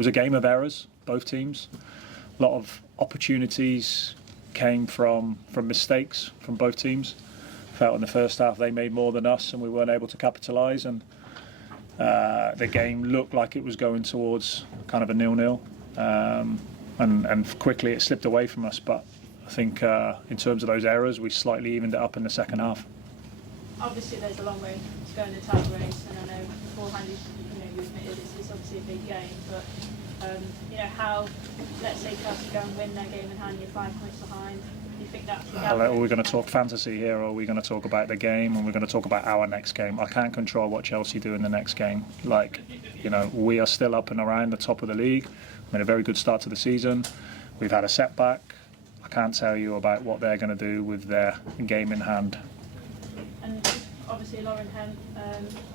was a game of errors, both teams. A lot of opportunities came from mistakes from both teams. Felt in the first half they made more than us and we weren't able to capitalise, and the game looked like it was going towards kind of a 0-0, and quickly it slipped away from us. But I think in terms of those errors, we slightly evened it up in the second half. Obviously there's a long way to go in the title race, and I know beforehand you admitted it's obviously a big game, but how, let's say Chelsea go and win their game in hand, you're 5 points behind. Do you think that's are we going to talk fantasy here, or are we going to talk about the game, and we're going to talk about our next game? I can't control what Chelsea do in the next game. We are still up and around the top of the league. Made a very good start to the season. We've had a setback. I can't tell you about what they're going to do with their game in hand. And obviously Lauren Hemp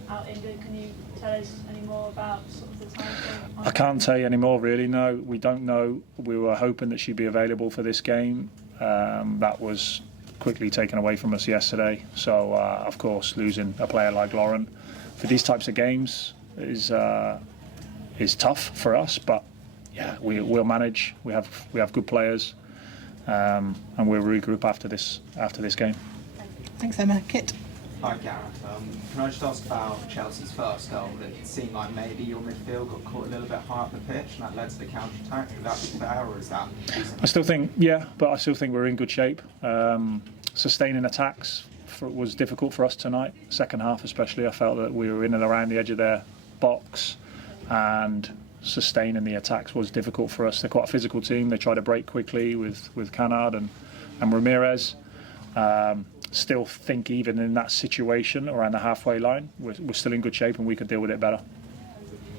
out injured. Can you tell us any more about sort of the time frame? I can't tell you any more, really. No, we don't know. We were hoping that she'd be available for this game. That was quickly taken away from us yesterday. So, of course, losing a player like Lauren for these types of games is tough for us. But yeah, we'll manage. We have good players, and we'll regroup after this game. Thanks, Emma. Kit. Hi Gareth, can I just ask about Chelsea's first goal? It seemed like maybe your midfield got caught a little bit high up the pitch and that led to the counter-attack. Would that be fair, or is that decent? I still think we're in good shape. Sustaining attacks was difficult for us tonight. Second half especially, I felt that we were in and around the edge of their box, and sustaining the attacks was difficult for us. They're quite a physical team. They try to break quickly with Canard and Ramirez. Still think even in that situation around the halfway line, we're still in good shape and we could deal with it better.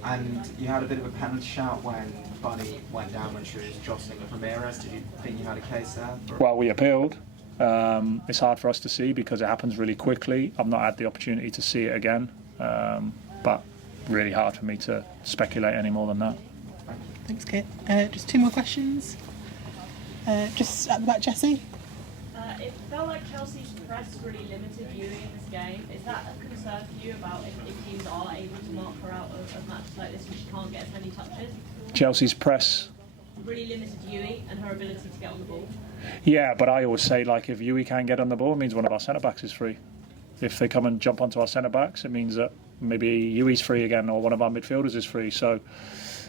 And you had a bit of a penalty shout when Bunny went down when she was jostling with Ramirez. Did you think you had a case there? Well, we appealed. It's hard for us to see because it happens really quickly. I've not had the opportunity to see it again, but really hard for me to speculate any more than that. Thanks, Kit. Just 2 more questions. Just at the back, Jessie. It felt like Chelsea's press really limited Yui in this game. Is that a concern for you about if teams are able to mark her out of matches like this and she can't get as many touches? Chelsea's press really limited Yui and her ability to get on the ball. Yeah, but I always say, if Yui can't get on the ball, it means one of our centre-backs is free. If they come and jump onto our centre-backs, it means that maybe Yui's free again or one of our midfielders is free. So,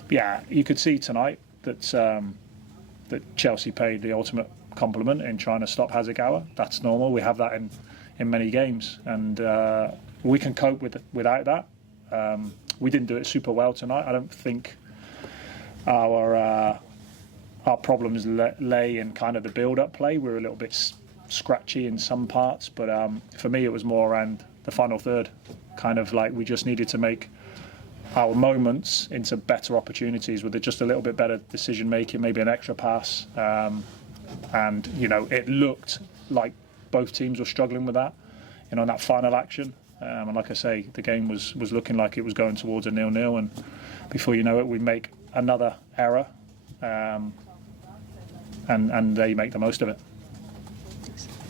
yeah, you could see tonight that Chelsea paid the ultimate compliment in trying to stop Hasegawa. That's normal. We have that in many games, and we can cope without that. We didn't do it super well tonight. I don't think our problems lay in kind of the build-up play. We were a little bit scratchy in some parts, but for me it was more around the final third. Kind of like we just needed to make our moments into better opportunities with just a little bit better decision making, maybe an extra pass. And it looked like both teams were struggling with that, in that final action. And like I say, the game was looking like it was going towards a 0-0, and before you know it, we make another error, and they make the most of it.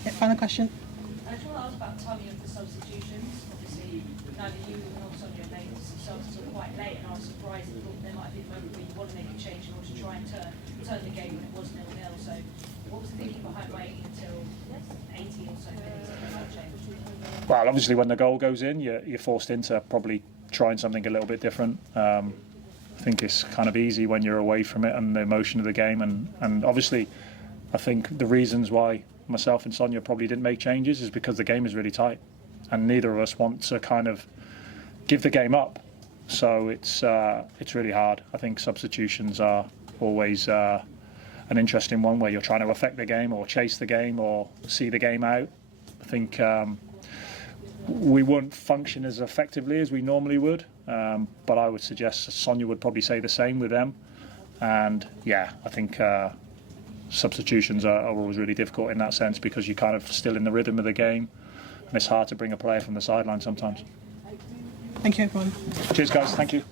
Yeah, final question. I just want to ask about timing of the substitutions. Obviously, neither you nor Sonia made subs until quite late, and I was surprised and thought there might be a moment where you want to make a change in order to try and turn the game when it was 0-0. So, what was the thinking behind waiting until 80 or so minutes to make that change? Well, obviously, when the goal goes in, you're forced into probably trying something a little bit different. I think it's kind of easy when you're away from it and the emotion of the game, and obviously, I think the reasons why myself and Sonia probably didn't make changes is because the game is really tight, and neither of us want to kind of give the game up. So it's really hard. I think substitutions are always an interesting one where you're trying to affect the game or chase the game or see the game out. I think we won't function as effectively as we normally would, but I would suggest Sonia would probably say the same with them. And yeah, I think substitutions are always really difficult in that sense because you're kind of still in the rhythm of the game, and it's hard to bring a player from the sideline sometimes. Thank you, everyone. Cheers, guys. Thank you.